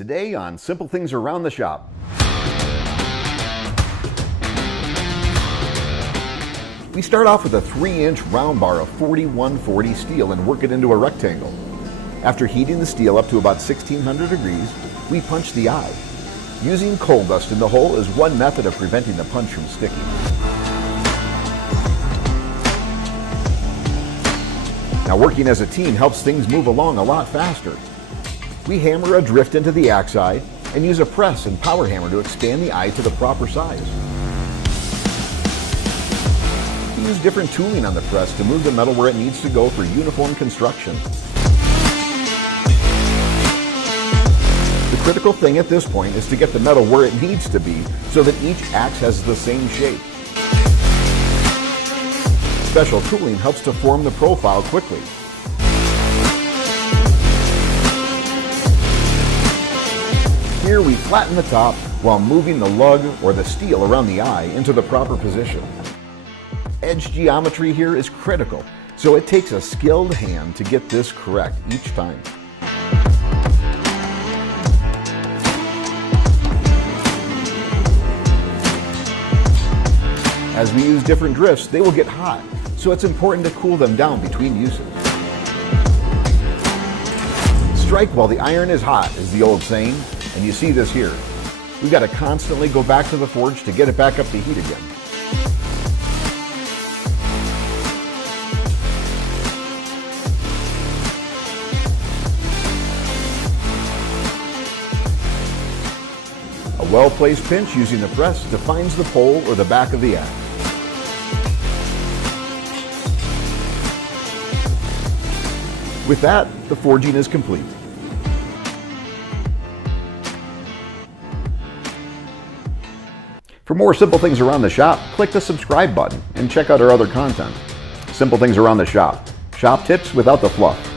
Today on Simple Things Around the Shop. We start off with a 3-inch round bar of 4140 steel and work it into a rectangle. After heating the steel up to about 1600 degrees, we punch the eye. Using coal dust in the hole is one method of preventing the punch from sticking. Now, working as a team helps things move along a lot faster. We hammer a drift into the axe eye and use a press and power hammer to expand the eye to the proper size. We use different tooling on the press to move the metal where it needs to go for uniform construction. The critical thing at this point is to get the metal where it needs to be so that each axe has the same shape. Special tooling helps to form the profile quickly. Here we flatten the top while moving the lug or the steel around the eye into the proper position. Edge geometry here is critical, so it takes a skilled hand to get this correct each time. As we use different drifts, they will get hot, so it's important to cool them down between uses. Strike while the iron is hot is the old saying, and you see this here. We've got to constantly go back to the forge to get it back up to heat again. A well-placed pinch using the press defines the pole or the back of the axe. With that, the forging is complete. For more Simple Things Around the Shop, click the subscribe button and check out our other content. Simple Things Around the Shop. Shop tips without the fluff.